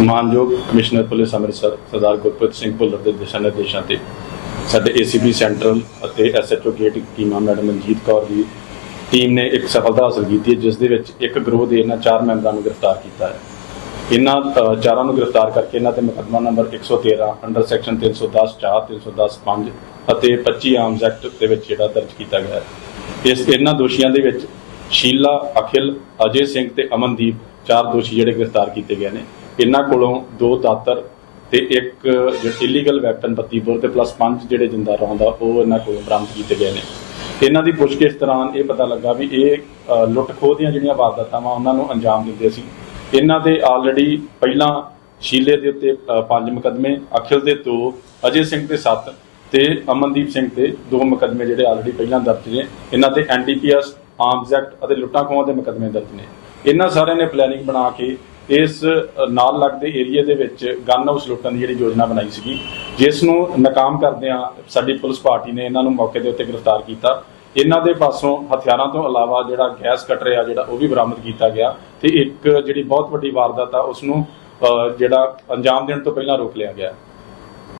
ਮਾਨਯੋਗ commissioner police Amritsar Sardar Gurpreet Singh Bhullar ਦੇ ਦਿਸ਼ਾ ਨਿਰਦੇਸ਼ਾਂ ਤੇ ਸਾਡੇ ਏਸੀਪੀ ਸੈਂਟਰਲ ਅਤੇ ਐਸਐਚਓ ਗੇਟ ਟੀਮਾਂ ਮੈਡਮ ਮਨਜੀਤ ਕੌਰ ਦੀ ਟੀਮ ਨੇ ਇੱਕ ਸਫਲਤਾ ਹਾਸਲ ਕੀਤੀ ਹੈ ਜਿਸ ਦੇ ਵਿੱਚ ਇੱਕ ਗਰੋਹ ਦੇ ਇਹਨਾਂ ਚਾਰ ਮੈਂਬਰਾਂ ਨੂੰ ਗ੍ਰਿਫਤਾਰ ਕੀਤਾ ਹੈ। ਇਹਨਾਂ ਅ, ਚਾਰਾਂ ਨੂੰ ਗ੍ਰਿਫਤਾਰ ਕਰਕੇ ਇਹਨਾਂ ਤੇ ਮੁਕੱਦਮਾ ਨੰਬਰ 113 ਅੰਡਰ ਸੈਕਸ਼ਨ 310 4 310 5 ਅਤੇ 25 ਆਰਮਸ ਐਕਟ ਦੇ ਵਿੱਚ ਜਿਹੜਾ ਦਰਜ ਕੀਤਾ ਗਿਆ ਹੈ। ਇਸ ਇਹਨਾਂ ਦੋਸ਼ੀਆਂ ਦੇ ਵਿੱਚ ਸ਼ੀਲਾ ਅਖਿਲ ਅਜੇ ਸਿੰਘ ਤੇ ਅਮਨਦੀਪ ਚਾਰ ਦੋਸ਼ੀ ਜਿਹੜੇ ਗ੍ਰਿਫਤਾਰ ਕੀਤੇ ਗਏ ਨੇ। ਇਹਨਾਂ ਕੋਲੋਂ ਦੋ ਦਾਤਰ ਤੇ ਇੱਕ ਜਿਹੜਾ ਇਲੀਗਲ ਵੈਪਨ 32 ਬੋਰ ਤੇ ਪਲੱਸ 5 ਜਿਹੜੇ ਜਿੰਦਾ ਰੌਂਦ ਉਹ ਇਹਨਾਂ ਕੋਲੋਂ ਬਰਾਮਦ ਕੀਤੇ ਗਏ ਨੇ। ਇਹਨਾਂ ਦੀ ਪੁੱਛਗਿੱਛ ਦੌਰਾਨ ਇਹ ਪਤਾ ਲੱਗਾ ਵੀ ਇਹ ਲੁੱਟ ਖੋਹ ਦੀਆਂ ਜਿਹੜੀਆਂ ਵਾਰਦਾਤਾਂ ਵਾ ਉਹਨਾਂ ਨੂੰ ਅੰਜਾਮ ਦਿੰਦੇ ਸੀ। ਇਹਨਾਂ ਦੇ ਆਲਰੇਡੀ ਪਹਿਲਾਂ ਸ਼ੀਲੇ ਦੇ ਉੱਤੇ ਪੰਜ ਮੁਕੱਦਮੇ, ਅਖਿਲ ਦੇ ਦੋ, ਅਜੇ ਸਿੰਘ ਦੇ ਸੱਤ ਤੇ ਅਮਨਦੀਪ ਸਿੰਘ ਤੇ ਦੋ ਮੁਕੱਦਮੇ ਜਿਹੜੇ ਆਲਰੇਡੀ ਪਹਿਲਾਂ ਦਰਜ ਨੇ। ਇਹਨਾਂ ਤੇ ਐਨਡੀਪੀਐਸ ਆਰਮਸ ਐਕਟ ਅਤੇ ਲੁੱਟਾਂ ਖੋਹਾਂ ਦੇ ਮੁਕੱਦਮੇ ਦਰਜ ਨੇ। ਇਹਨਾਂ ਸਾਰਿਆਂ ਨੇ ਪਲੈਨਿੰਗ ਬਣਾ ਕੇ ਇਸ ਨਾਲ ਲੱਗਦੇ ਏਰੀਆ ਦੇ ਵਿੱਚ ਗਨ ਹਾਊਸ ਲੁੱਟਣ ਦੀ ਜਿਹੜੀ ਯੋਜਨਾ ਬਣਾਈ ਸੀਗੀ, ਜਿਸ ਨੂੰ ਨਾਕਾਮ ਕਰਦਿਆਂ ਸਾਡੀ ਪੁਲਿਸ ਪਾਰਟੀ ਨੇ ਇਹਨਾਂ ਨੂੰ ਮੌਕੇ ਦੇ ਉੱਤੇ ਗ੍ਰਿਫਤਾਰ ਕੀਤਾ। ਇਹਨਾਂ ਦੇ ਪਾਸੋਂ ਹਥਿਆਰਾਂ ਤੋਂ ਇਲਾਵਾ ਜਿਹੜਾ ਗੈਸ ਕਟਰ ਆ, ਜਿਹੜਾ ਉਹ ਵੀ ਬਰਾਮਦ ਕੀਤਾ ਗਿਆ ਤੇ ਇੱਕ ਜਿਹੜੀ ਬਹੁਤ ਵੱਡੀ ਵਾਰਦਾਤ ਆ ਉਸ ਨੂੰ ਜਿਹੜਾ ਅੰਜਾਮ ਦੇਣ ਤੋਂ ਪਹਿਲਾਂ ਰੋਕ ਲਿਆ ਗਿਆ।